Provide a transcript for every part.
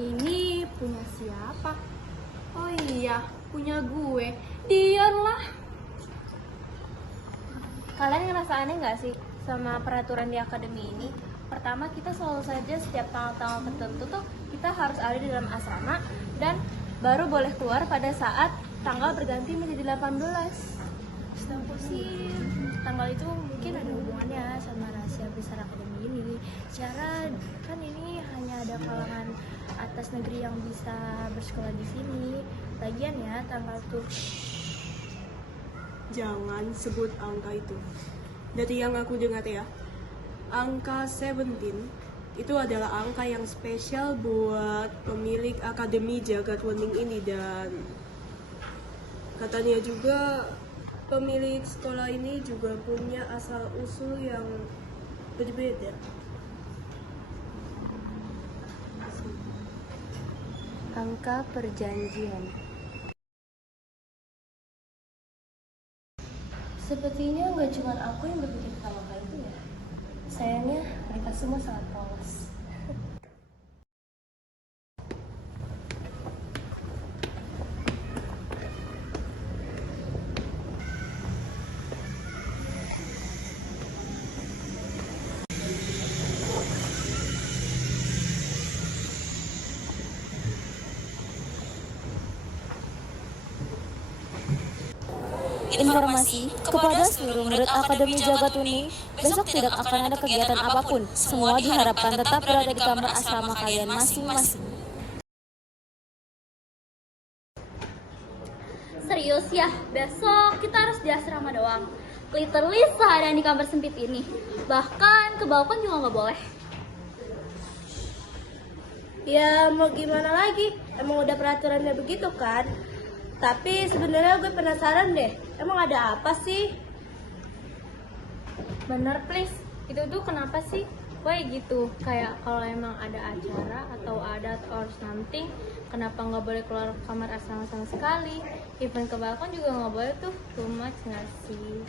Ini punya siapa? Oh iya, punya gue. Dion lah. Kalian ngerasa aneh nggak sih sama peraturan di akademi ini? Pertama, kita selalu saja setiap tanggal-tanggal tertentu tuh kita harus ada di dalam asrama dan baru boleh keluar pada saat tanggal berganti menjadi 18. Setahu sih tanggal itu mungkin ada hubungannya sama rahasia besar akademi ini. Secara kan ini hanya ada kalangan atas negeri yang bisa bersekolah di sini. Lagian ya tanggal tuh. Jangan sebut angka itu. Dari yang aku dengar ya, angka 17 itu adalah angka yang spesial buat pemilik Akademi Jagatwening ini, dan katanya juga pemilik sekolah ini juga punya asal usul yang berbeda. Angka perjanjian. Sepertinya nggak cuma aku yang berpikir tentang angka itu ya. Sayangnya mereka semua sangat polos. Informasi kepada seluruh murid Akademi Jagatwening, besok tidak akan ada kegiatan apapun. Semua diharapkan tetap berada di kamar asrama kalian masing-masing. Serius ya, besok kita harus di asrama doang. Literally seharian di kamar sempit ini. Bahkan ke balkon juga nggak boleh. Ya mau gimana lagi, emang udah peraturannya begitu kan. Tapi sebenarnya gue penasaran deh, emang ada apa sih? Bener please, itu tuh kenapa sih? Why gitu? Kayak kalau emang ada acara atau adat or something, kenapa nggak boleh keluar kamar asrama sama sekali? Even ke balkon juga nggak boleh tuh, too much nggak sih?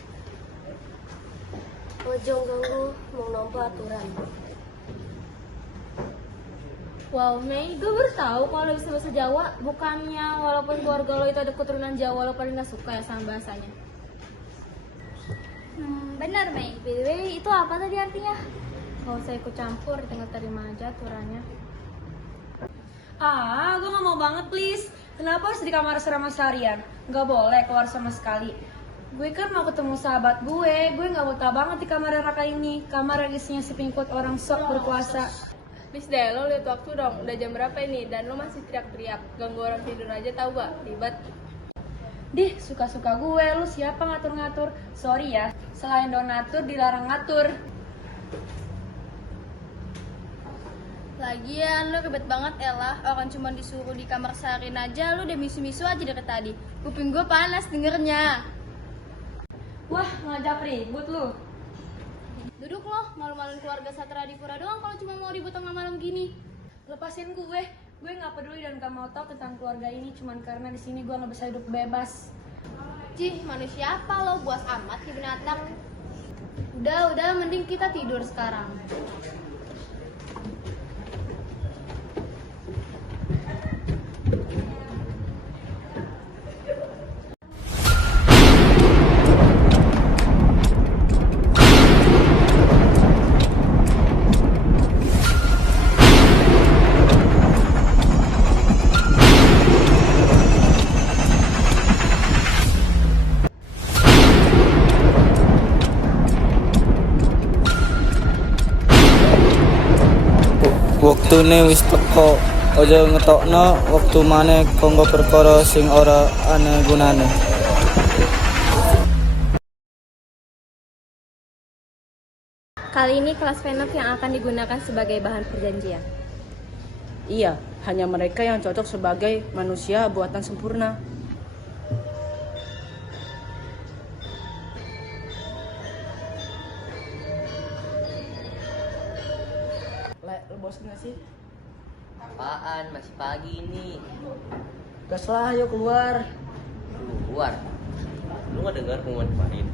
Ojo ganggu, mau nomor aturan. Wow, Mei, gue baru tahu kalau lo bisa bahasa Jawa. Bukannya walaupun keluarga lo itu ada keturunan Jawa, lo paling nggak suka ya sama bahasanya? Benar Mei, by the way itu apa tadi artinya? Gak usah ikut campur, tinggal terima aja aturannya. Gue nggak mau banget please. Kenapa harus di kamar asrama seharian? Nggak boleh keluar sama sekali. Gue kan mau ketemu sahabat gue nggak betah banget di kamar Raka ini. Kamar yang isinya si pengikut orang sok berkuasa. Please deh, lo lihat waktu dong, udah jam berapa ini? Dan lo masih teriak-teriak, ganggu orang tidur aja tau gak? Ribet. Dih, suka-suka gue, lu siapa ngatur-ngatur? Sorry ya, selain donatur dilarang ngatur. Lagian lo ribet banget Ella, orang cuma disuruh di kamar seharian aja lo udah misu-misu aja dari tadi. Kuping gue panas dengernya. Wah, ngajak ribut lu. Duduk loh, malu-maluin keluarga Satra Adipura doang kalau cuma mau ribut tengah malam gini. Lepasin gue nggak peduli dan gak mau tahu tentang keluarga ini cuman karena di sini gue nggak bisa hidup bebas. Cih, manusia apa lo buas amat di binatang? Udah, mending kita tidur sekarang. Waktune wis teko, aja ngetokno wektu maneh kanggo perkara sing ora ana gunane. Kali ini kelas penok yang akan digunakan sebagai bahan perjanjian. Iya, hanya mereka yang cocok sebagai manusia buatan sempurna. Lo bosan gak sih? Apaan? Masih pagi ini. Gas lah, ayo keluar. Keluar. Lu gak dengar pengumuman kemarin?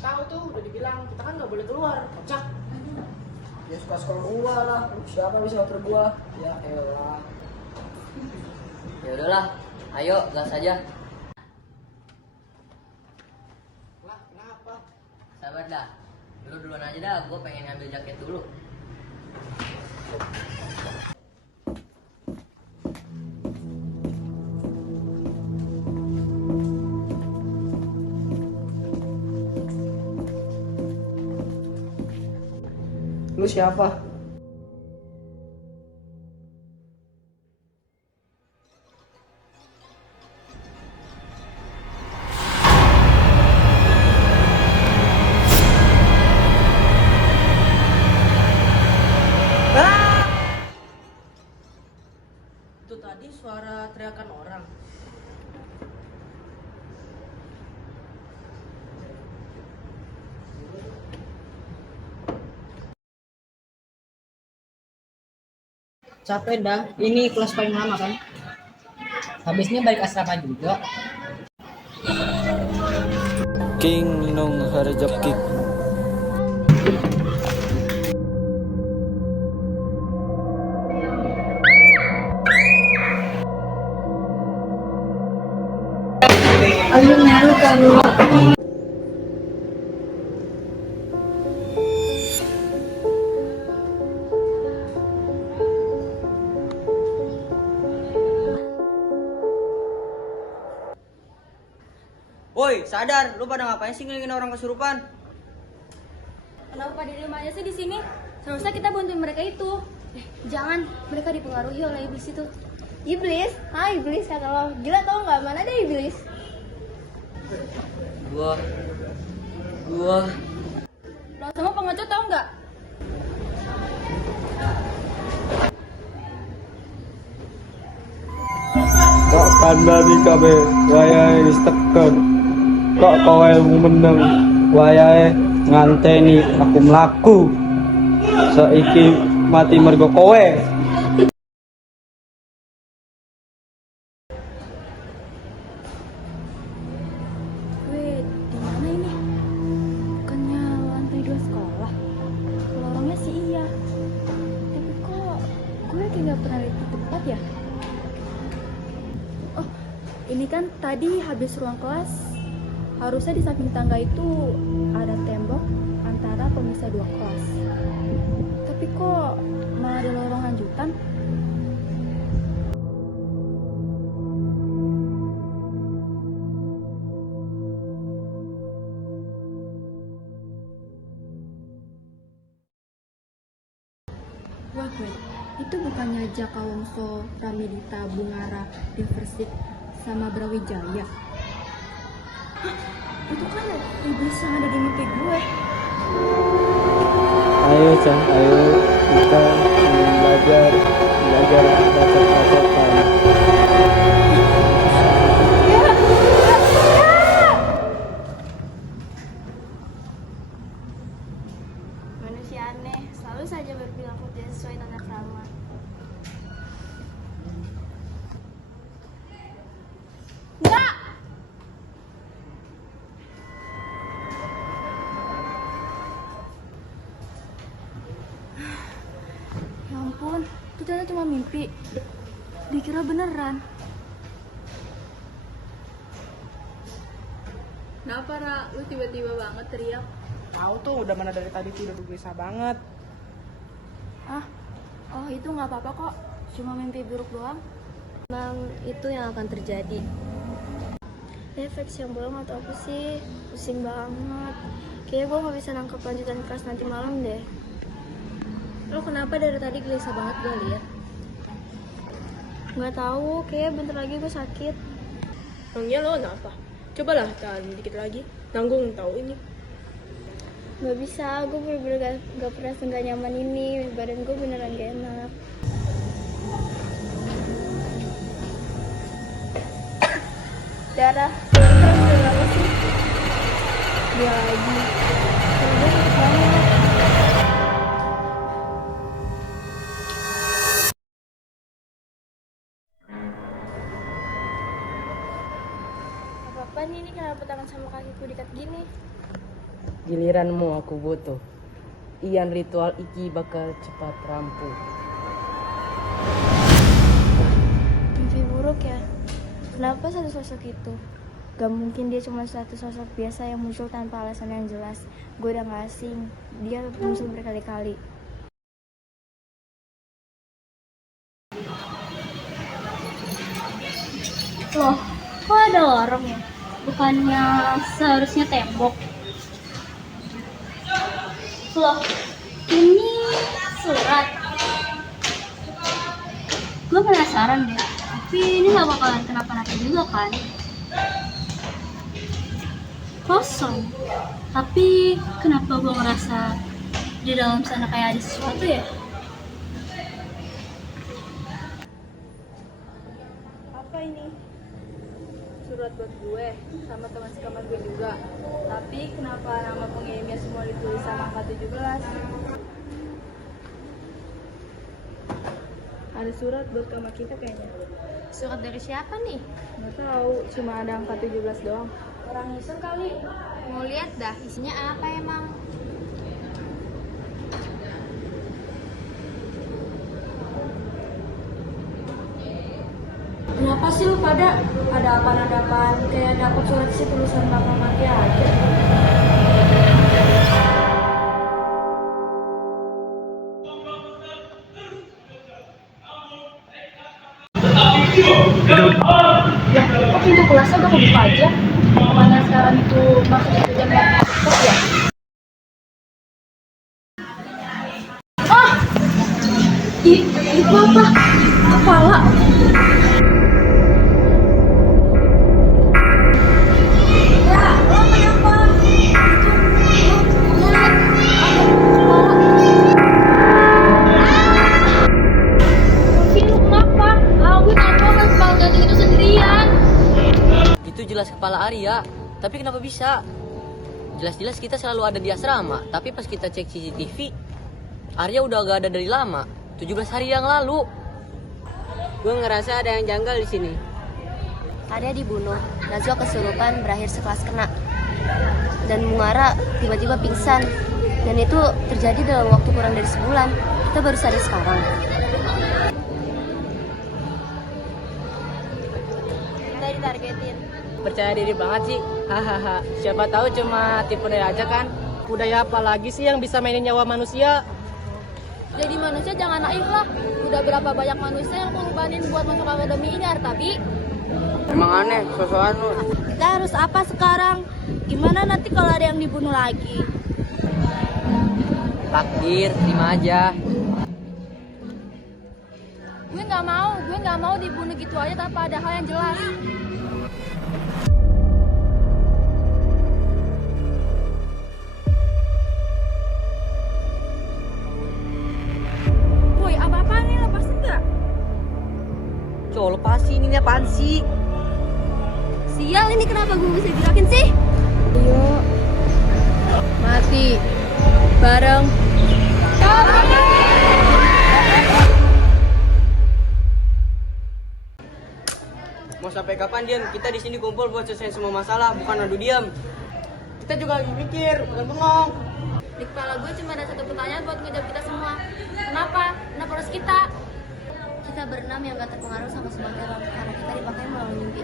Tahu tuh, udah dibilang kita kan nggak boleh keluar. Kocak. Ya suka sekolah gua lah. Siapa bisa ngatur gua? Ya elah. Ya udahlah, ayo gas aja. Wah, kenapa? Sabar dah. Lu duluan aja dah, gue pengen ngambil jaket dulu. Lu siapa? Itu tadi suara teriakan orang. Capek dah, ini kelas paling lama kan? Habisnya balik asrama juga. King nung harajap kik. Woi, sadar, lu pada ngapain sih ngelingin orang kesurupan? Kenapa pada diem aja sih di sini? Seharusnya kita bantuin mereka itu. Jangan, mereka dipengaruhi oleh iblis itu. Iblis? Ah, iblis kata lo. Gila tau nggak? Mana ada iblis? Gua Lo semua pengecut tau nggak? Kok kandani kabe wayahe wis teken. Kok kowe meneng wayahe nganteni aku mlaku. Saiki mati mergo kowe. Wait, di mana ini? Bukannya lantai 2 sekolah? Lorongnya sih iya. Tapi kok gue kayak nggak pernah lihat di tempat ya? Oh, ini kan tadi habis ruang kelas. Harusnya di samping tangga itu ada tembok antara pemisah 2 kelas. Tapi kok malah ada lorong lanjutan? Wait, itu bukannya Jaka Wongso, Pramidita, Bungara, Deversik, sama Brawijaya? Hah, itu kan iblis yang ada di mimpi gue. Ayo Chan, ayo kita belajar bacot-bacotan. Manusia aneh, selalu saja berperilaku tidak sesuai tata krama. Ya ampun, itu ternyata cuma mimpi. Dikira beneran. Kenapa, Ra? Lu tiba-tiba banget teriak? Tahu tuh udah mana dari tadi tuh udah gelisah banget. Oh itu nggak apa-apa kok, cuma mimpi buruk doang. Memang itu yang akan terjadi. Efek yang bolong atau apa sih? Pusing banget. Kayaknya gue gak bisa nangkep lanjutan kelas nanti malam deh. Lo kenapa dari tadi gelisah banget gue liat? Gak tahu, kayaknya bentar lagi gue sakit. Emangnya lo kenapa? Cobalah tahan dikit lagi. Nanggung tahu ini. Gak bisa, gue bener-bener gak pernah senggak nyaman ini. Badan gue beneran gak enak. Darah, terus udah berapa sih? 2 lagi. Udah sakit banget. Apa-apa nih, ini kenapa tangan sama kakiku dikat gini? Giliranmu aku butuh. Ian ritual iki bakal cepat rampung. Mimpi buruk ya? siapa satu sosok itu? Gak mungkin dia cuma satu sosok biasa yang muncul tanpa alasan yang jelas. Gue udah gak asing, dia muncul berkali-kali. Loh, kok ada lorong ya? Bukannya seharusnya tembok? Loh, ini surat. Gue penasaran deh, tapi ini gak bakalan kenapa-napa juga kan? Kosong. Tapi kenapa gue ngerasa di dalam sana kayak ada sesuatu ya? Apa ini? Surat buat gue sama teman sekamar gue juga. Tapi kenapa nama pengirimnya semua ditulis sama angka 17? Ada surat buat kamar kita kayaknya. Surat dari siapa nih? Nggak tahu, cuma ada angka 17 doang. Orang iseng kali. Mau lihat dah isinya apa emang. Kenapa sih lu pada ada apaan kayak dapet surat isi tulisan Bapak mati aja. Ya, kok pintu kelasnya udah kebuka aja? Mana sekarang itu masuk ke jam laptop ya? Ah! Itu apa? Kepala? Jelas kepala Arya, tapi kenapa bisa? Jelas-jelas kita selalu ada di asrama, tapi pas kita cek CCTV, Arya udah gak ada dari lama, 17 hari yang lalu. Gue ngerasa ada yang janggal di sini. Arya dibunuh, Najwa kesurupan berakhir sekelas kena. Dan Mungara tiba-tiba pingsan. Dan itu terjadi dalam waktu kurang dari sebulan. Kita baru sadar sekarang. Kita ditargetin. Percaya diri banget sih. Hahaha. Siapa tahu cuma tipu daya aja kan. Budaya apa lagi sih yang bisa mainin nyawa manusia? Jadi manusia jangan naif lah. Udah berapa banyak manusia yang ngorbanin buat masuk akademi ini, Artabi? Emang aneh, sosokan lu. Kita harus apa sekarang? Gimana nanti kalau ada yang dibunuh lagi? Takdir, terima aja. Gue nggak mau dibunuh gitu aja tanpa ada hal yang jelas. Woi, apa-apaan nih, lepasin nggak? Coba lepasin, ini apaan sih? Sial, ini kenapa gue bisa gerakin sih? Ayo, mati bareng. Mau sampai kapan diam? Kita di sini kumpul buat selesai semua masalah, bukan adu diam. Kita juga lagi mikir, bukan bengong. Di kepala gue cuma ada satu pertanyaan buat ngejawab kita semua. Kenapa? Kenapa harus kita? Kita berenam yang gak terpengaruh sama semua teror karena kita dipakai melalui mimpi.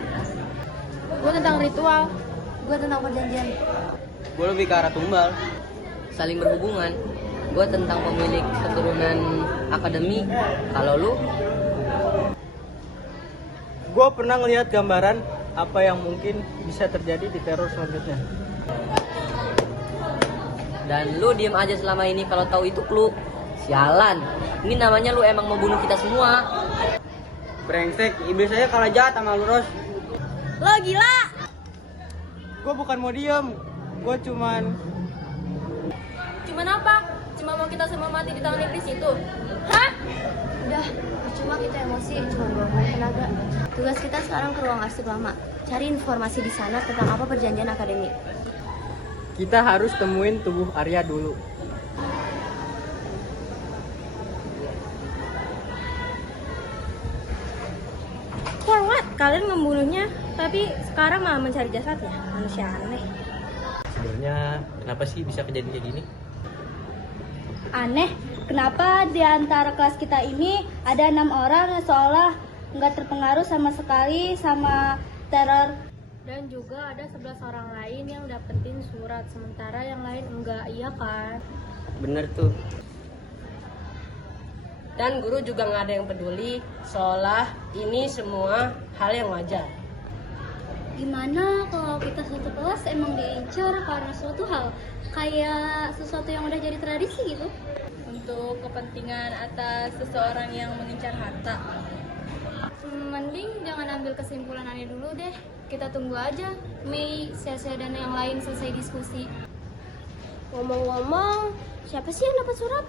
Gue tentang ritual. Gue tentang perjanjian. Gue lebih ke arah tumbal. Saling berhubungan. Gue tentang pemilik keturunan akademi. Kalau lu? Gue pernah ngelihat gambaran apa yang mungkin bisa terjadi di teror selanjutnya. Dan lu diem aja selama ini kalau tahu itu lu. Sialan. Ini namanya lu emang mau bunuh kita semua. Brengsek, iblis saya kalah jahat sama lu, Ros. Lo gila! Gue bukan mau diem, gue cuman apa? Cuma mau kita semua mati di tangan iblis itu? Hah? Udah, percuma kita emosi, cuma buang tenaga. Tugas kita sekarang ke ruang arsip lama. Cari informasi di sana tentang apa perjanjian akademi. kita harus temuin tubuh Arya dulu. What? Kalian membunuhnya, tapi sekarang malah mencari jasadnya. Manusia aneh. Sebenarnya kenapa sih bisa kejadian kayak gini? Aneh, kenapa di antara kelas kita ini ada 6 orang yang seolah nggak terpengaruh sama sekali sama teror. Dan juga ada 11 orang lain yang dapetin surat, sementara yang lain enggak, iya kan? Bener tuh. Dan guru juga nggak ada yang peduli, seolah ini semua hal yang wajar. Gimana kalau kita satu kelas emang diincar karena suatu hal, kayak sesuatu yang udah jadi tradisi gitu? Untuk kepentingan atas seseorang yang mengincar harta. Mending jangan ambil kesimpulan aneh dulu deh. Kita tunggu aja Mei, Sese, dan yang lain selesai diskusi. Ngomong-ngomong, siapa sih yang dapat surat?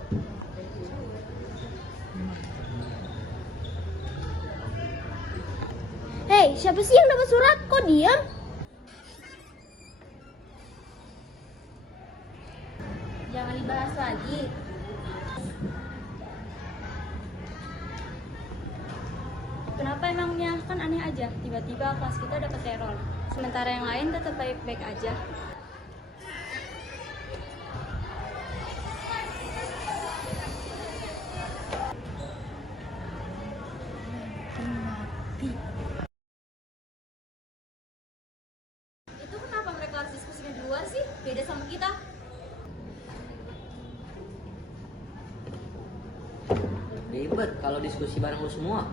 Hei, siapa sih yang dapat surat? Kok diam? Jangan dibahas lagi. Kenapa emangnya? Kan aneh aja, tiba-tiba kelas kita dapat teror. Sementara yang lain tetap baik-baik aja. Itu kenapa mereka harus diskusinya di luar sih? Beda sama kita. Ribet kalau diskusi bareng lu semua.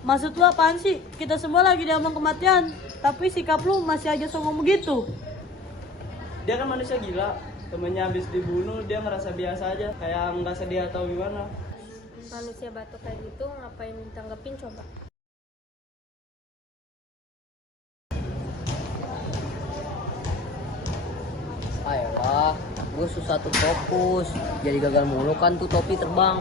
Maksud lu apaan sih? Kita semua lagi diambang kematian, tapi sikap lu masih aja songong begitu. Dia kan manusia gila. Temennya habis dibunuh, dia ngerasa biasa aja, kayak nggak sedih atau gimana. Manusia batuk kayak gitu ngapain ditanggepin coba? Ayolah, gue susah tuh fokus. Jadi gagal mulu kan tuh topi terbang.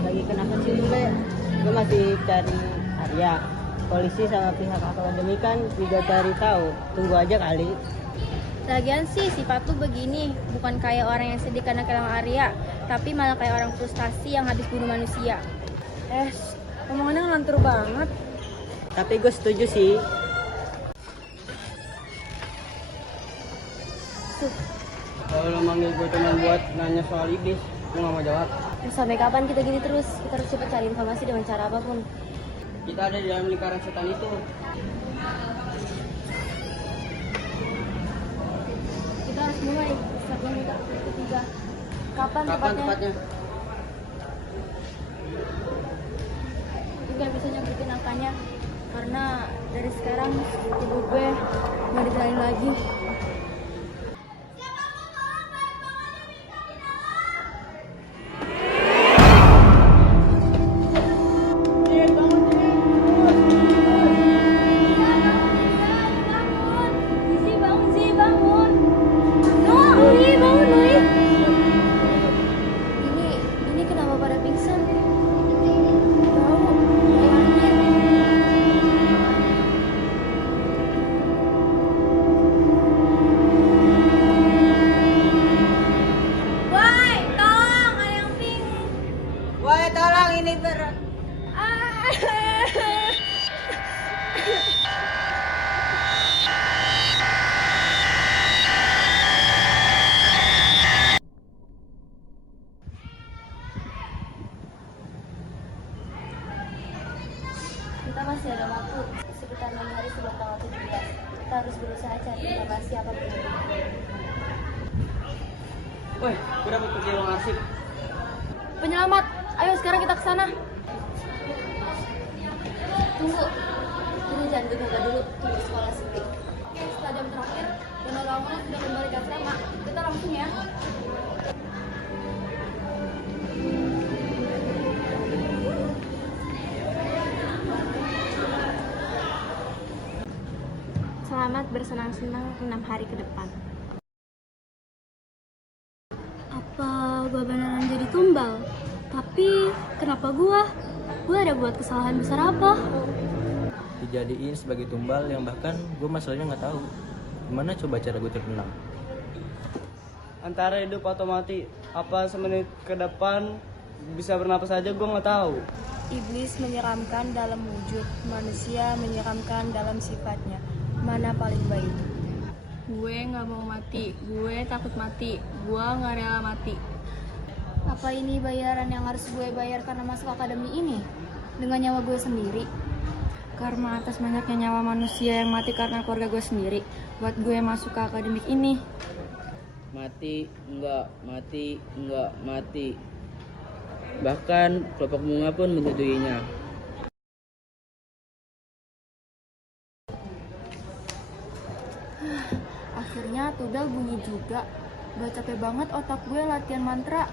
Lagi kenapa sih juga ya? Gue masih cari Arya. Polisi sama pihak akademi kan juga cari tahu. Tunggu aja kali. Lagian sih sifat tuh begini, bukan kayak orang yang sedih karena kehilangan Arya, tapi malah kayak orang frustasi yang habis bunuh manusia. Omongannya ngelantur banget. Tapi gue setuju sih. Kalau lo manggil gue cuma buat nanya soal iblis, gue gak mau jawab. Sampai kapan kita gini terus? Kita harus cepat cari informasi dengan cara apapun. Kita ada di dalam lingkaran setan itu. Kita harus mulai sebelum kita ketiga. Kapan tepatnya? Juga bisa nyebutin angkanya, karena dari sekarang ibu gue nggak dikenalin lagi. Ini kenapa pada pingsan? Woi, tolong ini berat. Kita masih ada waktu sekitar 6 hari sebelum tanggal 17. Kita harus berusaha cari informasi apapun. Woi, gue dapet kunci ruang arsip. Penyelamat, ayo sekarang kita ke sana. Tunggu. Ini jangan gegabah dulu. Tunggu sekolah sepi. Setelah jam terakhir, Donor sudah kembali ke asrama. Kita langsung ya. Selamat bersenang-senang 6 hari ke depan. Apa gua beneran jadi tumbal? Tapi kenapa gua? Gua ada buat kesalahan besar apa? Dijadiin sebagai tumbal yang bahkan gue masalahnya nggak tahu. Gimana coba cara gue terkenal? Antara hidup atau mati, apa semenit ke depan bisa bernapas aja gue nggak tahu. Iblis menyeramkan dalam wujud, manusia menyeramkan dalam sifatnya. Mana paling baik? Gue nggak mau mati, gue takut mati, gue nggak rela mati. Apa ini bayaran yang harus gue bayar karena masuk akademi ini? Dengan nyawa gue sendiri? Karma atas banyaknya nyawa manusia yang mati karena keluarga gue sendiri, buat gue masuk ke akademik ini. Mati, enggak, mati, enggak, mati. Bahkan kelompok bunga pun menyetujuinya. Akhirnya tuh bel bunyi juga. Udah capek banget otak gue latihan mantra.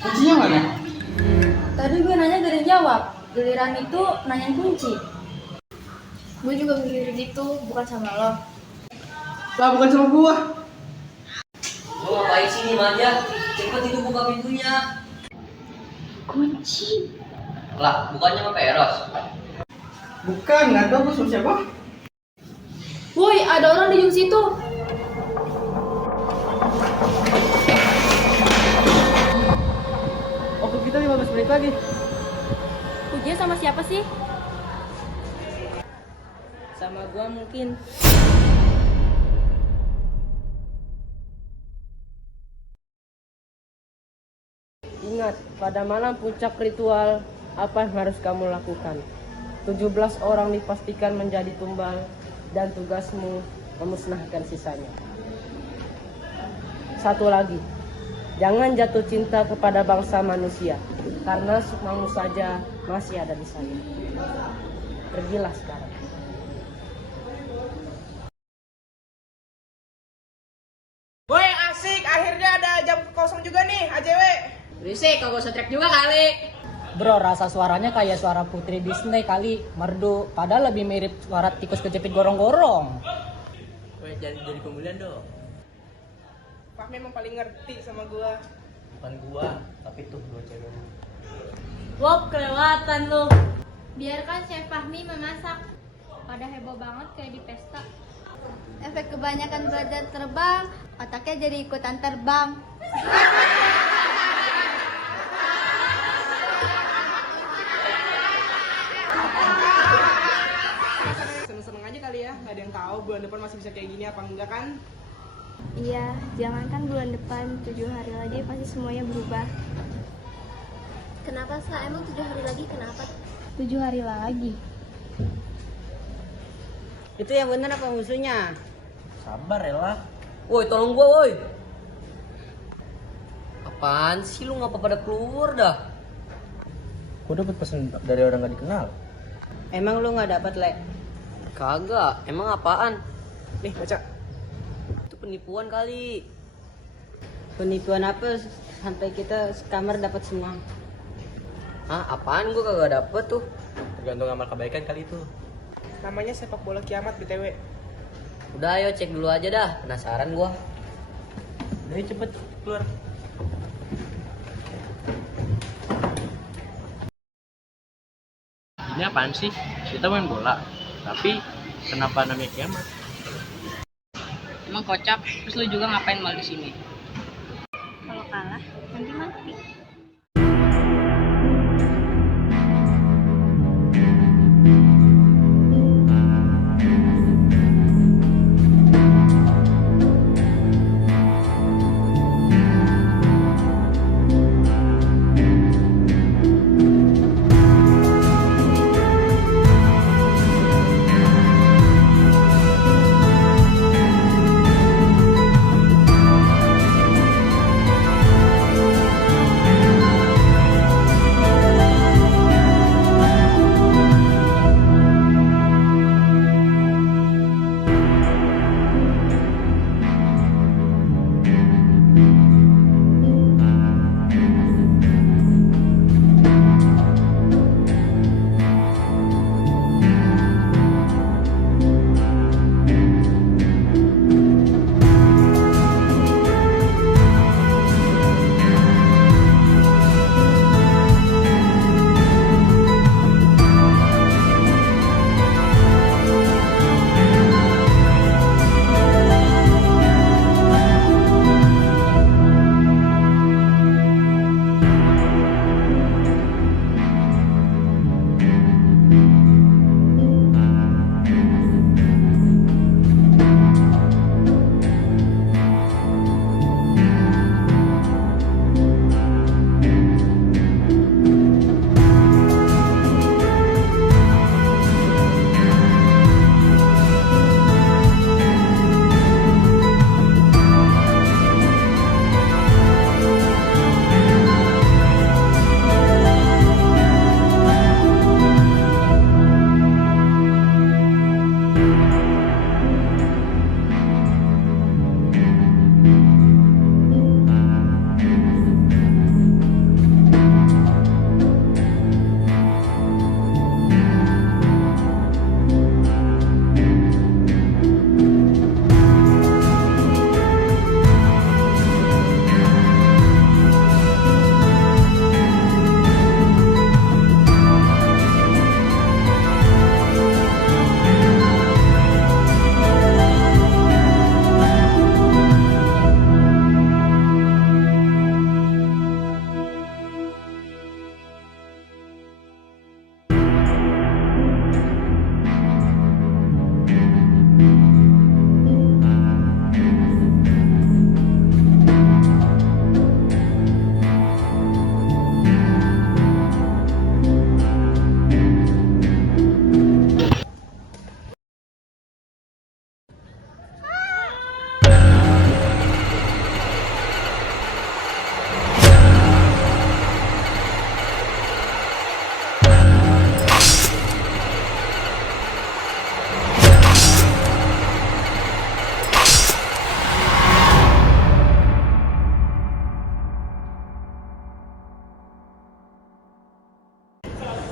Kuncinya mana? Tadi gue nanya gak ada yang jawab. Giliran itu nanyain kunci. Gue juga mikir gitu, bukan sama lo. Lah bukan sama gua. Lo ngapain sini manja? Cepet itu buka pintunya. Kunci. Lah, bukannya sama Peros. Bukan, nggak tahu gua sama siapa. Woi, ada orang di ujung situ. Waktu kita 15 menit lagi. Ujian sama siapa sih? Sama gua mungkin. Ingat, pada malam puncak ritual, apa yang harus kamu lakukan? 17 orang dipastikan menjadi tumbal, dan tugasmu memusnahkan sisanya. Satu lagi, jangan jatuh cinta kepada bangsa manusia, karena sukmamu saja masih ada di saya. Pergilah sekarang. Woi asik, akhirnya ada jam kosong juga nih, AJW. Berisik, kau gak juga kali. Bro, rasa suaranya kayak suara Putri Disney kali, merdu. Padahal lebih mirip suara tikus kejepit gorong-gorong. Woi, jadi pemulihan dong. Fahmi emang paling ngerti sama gua. Bukan gua, tapi tuh dua cewek. Wah, kelewatan lu. Biarkan Chef Fahmi memasak. Pada heboh banget kayak di pesta. Efek kebanyakan belajar terbang, otaknya jadi ikutan terbang. Seneng-seneng aja kali ya, nggak ada yang tahu bulan depan masih bisa kayak gini apa enggak kan? Iya, jangankan bulan depan, 7 hari lagi pasti semuanya berubah. Kenapa sih? Emang 7 hari lagi kenapa? 7 hari lagi. Itu yang bener apa musuhnya? Sabar ya lah. Woi, tolong gua, woi. Apaan sih lu ngapa pada keluar dah? Gua dapet pesan dari orang gak dikenal. Emang lu nggak dapat Le? Kagak, emang apaan? Nih, baca. Itu penipuan kali. Penipuan apa sampai kita sekamar dapat semua? Hah, apaan gua kagak dapet tuh? Tergantung amal kebaikan kali itu. Namanya sepak bola kiamat BTW. Udah ayo cek dulu aja dah, penasaran gua. Dari cepet keluar. Ini apaan sih? Kita main bola, tapi kenapa namanya kiamat? Emang kocak, terus lu juga ngapain mal di sini? Kalau kalah, nanti mati.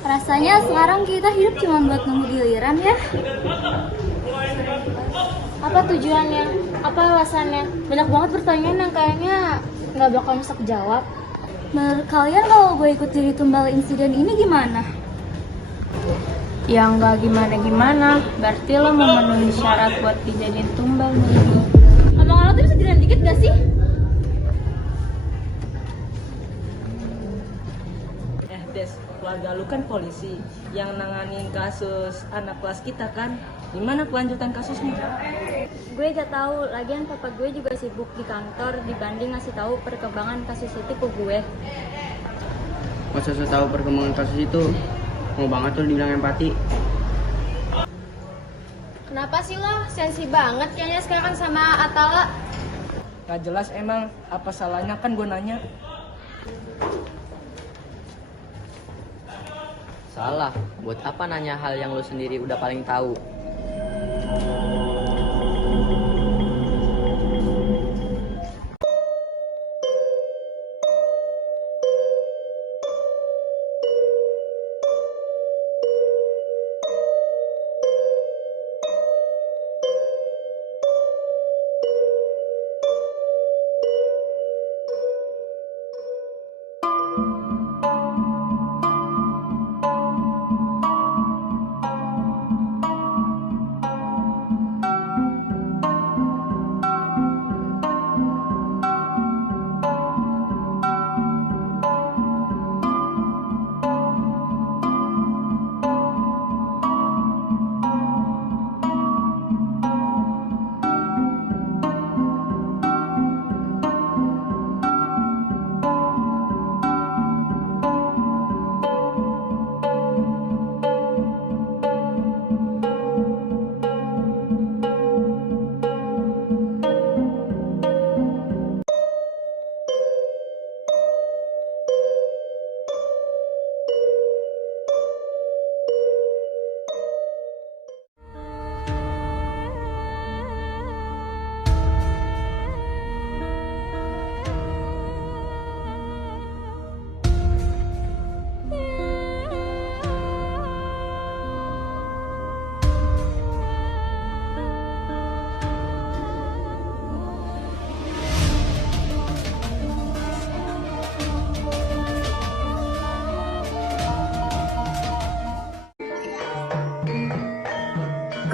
Rasanya sekarang kita hidup cuma buat nunggu giliran ya. Apa tujuannya? Apa alasannya? Banyak banget pertanyaan yang kayaknya nggak bakal bisa kejawab. Menurut kalian kalau gue ikut jadi tumbal insiden ini gimana? Ya nggak gimana-gimana, berarti lo memenuhi syarat buat dijadiin tumbal nih. Omongan lo tuh bisa jalan dikit gak sih? Des, keluarga lu kan polisi yang nanganin kasus anak kelas kita kan. Gimana kelanjutan kasusnya? Gue gak tahu, lagian papa gue juga sibuk di kantor dibanding ngasih tahu perkembangan kasus itu ke gue. Masa saya tahu perkembangan kasus itu, mau banget tuh dibilang empati. Kenapa sih lo sensi banget kayaknya sekarang sama Atala? Gak jelas emang, apa salahnya kan gue nanya. Salah, buat apa nanya hal yang lo sendiri udah paling tahu?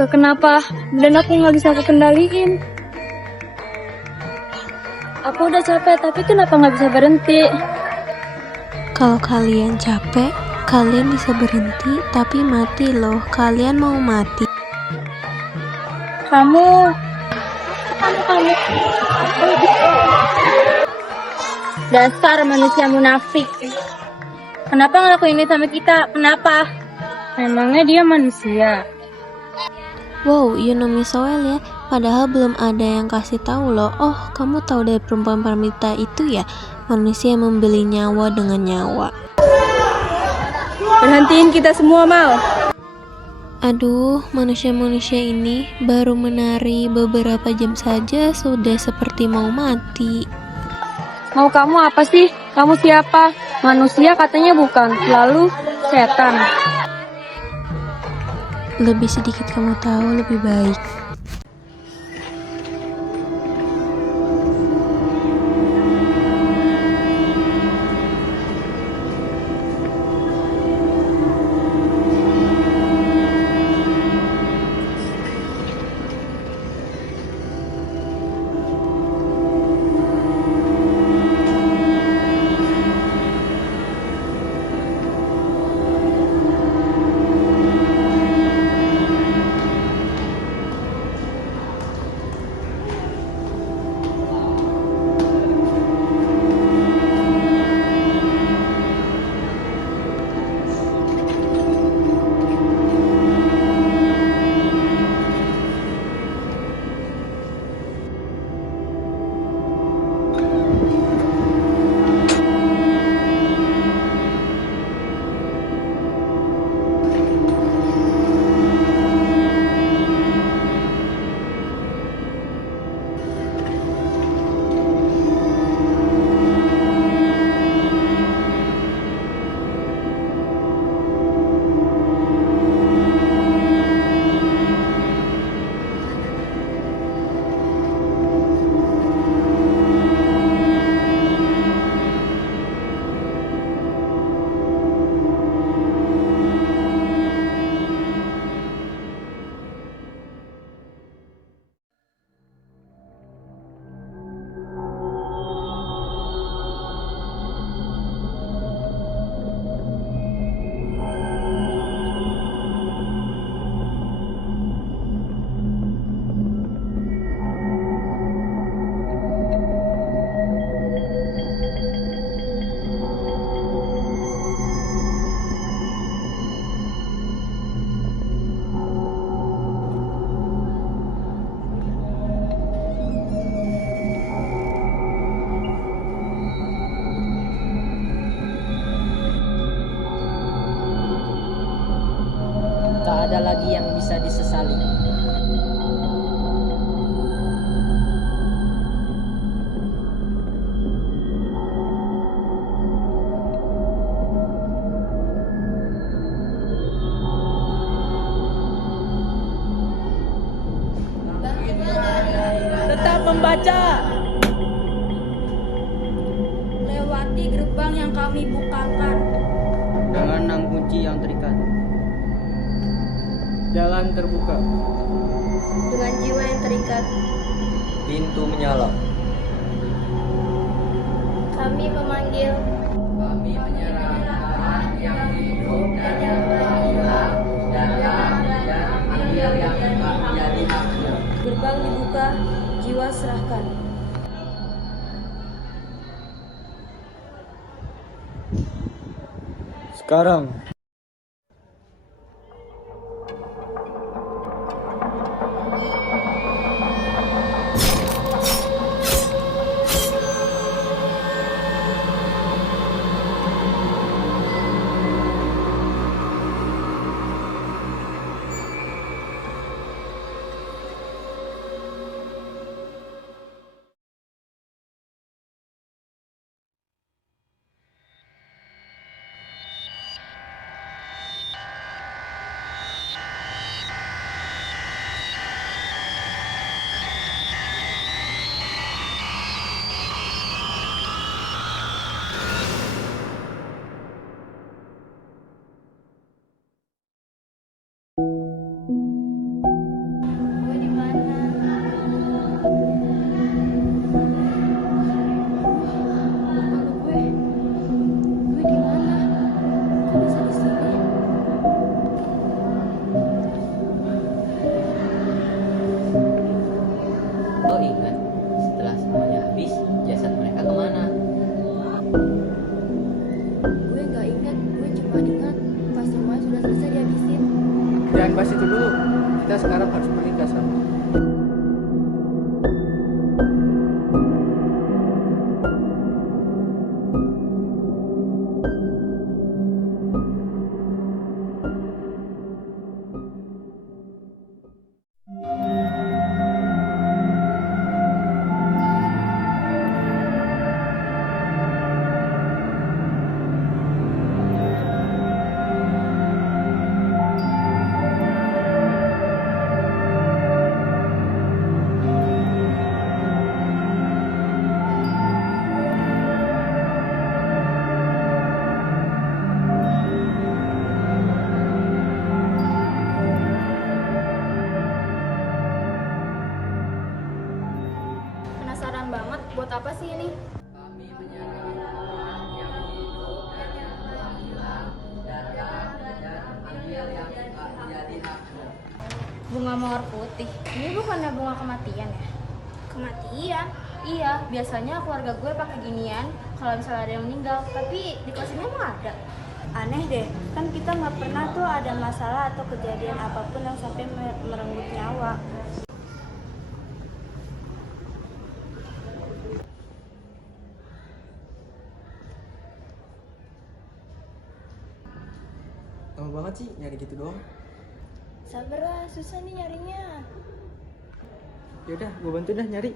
Kenapa? Dan aku nggak bisa aku kendaliin. Aku udah capek, tapi kenapa nggak bisa berhenti? Kalau kalian capek, kalian bisa berhenti, tapi mati loh. Kalian mau mati. Kamu. Dasar manusia munafik. Kenapa ngelakuin ini sama kita? Kenapa? Emangnya dia manusia? Wow, you know me so well ya. Padahal belum ada yang kasih tahu loh. Oh, kamu tahu dari perempuan Parmita itu ya? Manusia yang membeli nyawa dengan nyawa. Berhentiin kita semua, Mal. Aduh, manusia-manusia ini baru menari beberapa jam saja sudah seperti mau mati. Mau kamu apa sih? Kamu siapa? Manusia katanya bukan. Lalu setan. Lebih sedikit kamu tahu, lebih baik. tak ada lagi yang bisa disesali. Tetap membaca. Lewati gerbang yang kami bukakan. Dengan 6 kunci yang terikat. Jalan terbuka. Dengan jiwa yang terikat. Pintu menyala. Kami memanggil. Kami menyerahkan yang hidup dan yang telah hilang dan ambil yang telah menjadi haknya. Gerbang dibuka, jiwa serahkan. Sekarang Kau ingat setelah semuanya habis, jasad mereka kemana? Gue nggak ingat, gue cuma ingat pas semuanya sudah selesai dihabisin. Jangan bahas itu dulu. Kita sekarang harus pergi ke asrama. Penasaran banget, buat apa sih ini? Kami menyerahkan yang hidup dan yang telah hilang dan ambil yang telah menjadi haknya. Bunga mawar putih. Ini bukannya bunga kematian ya? Kematian? Iya, biasanya keluarga gue pakai ginian kalau misalnya ada yang meninggal. Tapi di kelas ini emang ada. Aneh deh, kan kita nggak pernah tuh ada masalah atau kejadian apapun yang sampai merenggut nyawa. Lama banget sih nyari gitu doang. Sabar lah, susah nih nyarinya. Yaudah, gue bantu dah nyari.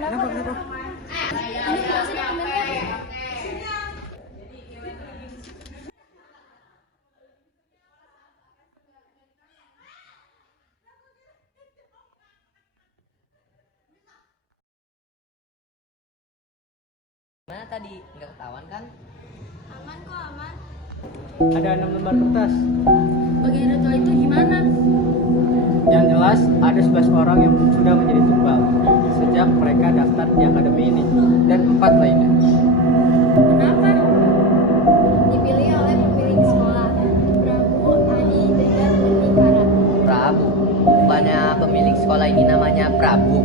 Kenapa? Ini kasih dokumennya. Mana tadi? Nggak ketahuan kan? Aman kok, aman. Ada 6 lembar kertas. Bagian ritual itu gimana? Yang jelas ada 11 orang yang sudah menjadi tumbal sejak mereka daftar di akademi ini dan 4 lainnya. Kenapa? Dipilih oleh pemilik sekolah, Prabu, Adi, Tegar, dan Nikara. Prabu. Bukannya pemilik sekolah ini namanya Prabu.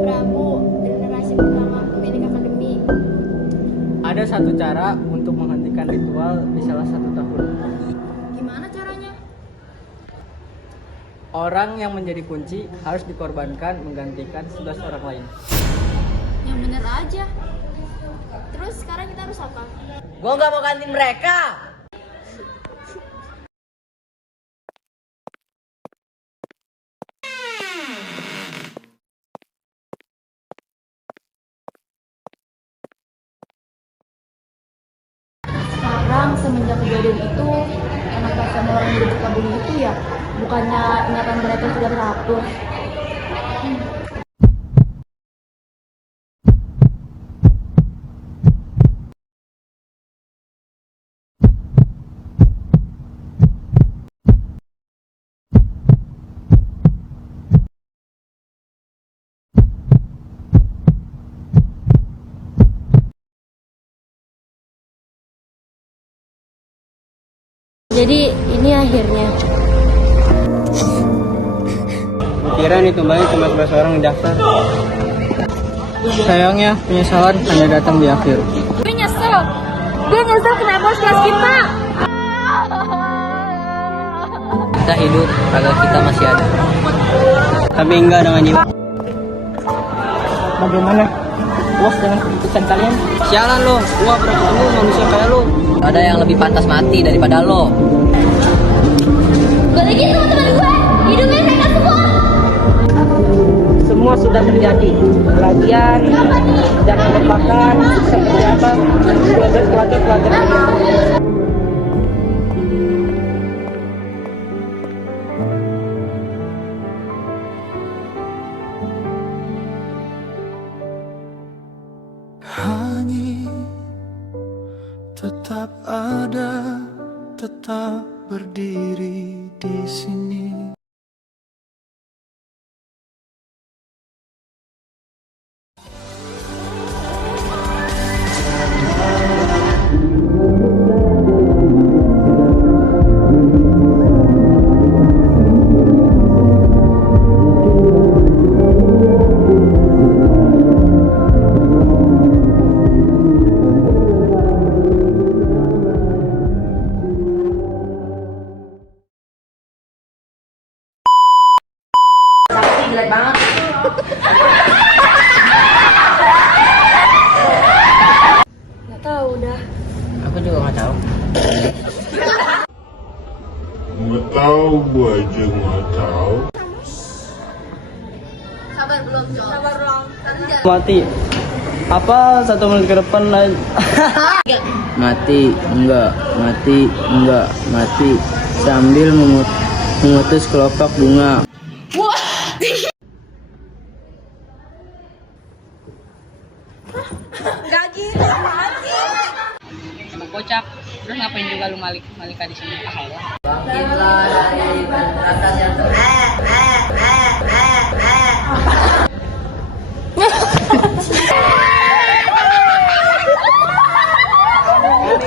Prabu, generasi pertama pemilik akademi. Ada satu cara untuk menghentikan mengadakan ritual di salah satu tahun. Gimana caranya? Orang yang menjadi kunci harus dikorbankan menggantikan 11 orang lain. Yang bener aja. Terus sekarang kita harus apa? Gua nggak mau gantiin mereka. Sekarang semenjak kejadian itu, anak kelas sama orang yang di Sukabumi itu ya, bukannya ingatan mereka sudah terhapus. Jadi ini akhirnya. Kira nih tumbangnya cuma 11 orang yang daftar. Sayangnya penyesalan hanya datang di akhir. Gue nyesel kenapa harus kelas kita. Kita hidup agar kita masih ada. Tapi enggak dengan jiwa. Bagaimana? Puas dengan keputusan kalian? Sialan lo, gua pernah ketemu manusia kayak lo. Ada yang lebih pantas mati daripada lo. Balikin teman-teman gue, hidupnya mereka semua. Semua sudah terjadi. Lagian jangan lupakan seperti apa proses pelajar-pelajar ini. Tetap ada, tetap berdiri di sini. Jelek banget. Nggak tahu dah. Aku juga nggak tahu. Nggak tahu, gua aja nggak tahu. Sabar belum. Mati. Apa 1 menit ke depan lagi? Mati, enggak, mati sambil memutus kelopak bunga. Gak gitu, mati. Emang kocak. Terus ngapain juga lu malika di sini?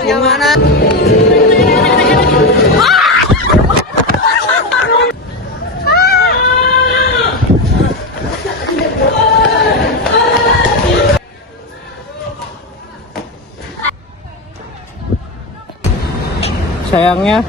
Yang mana? Sayangnya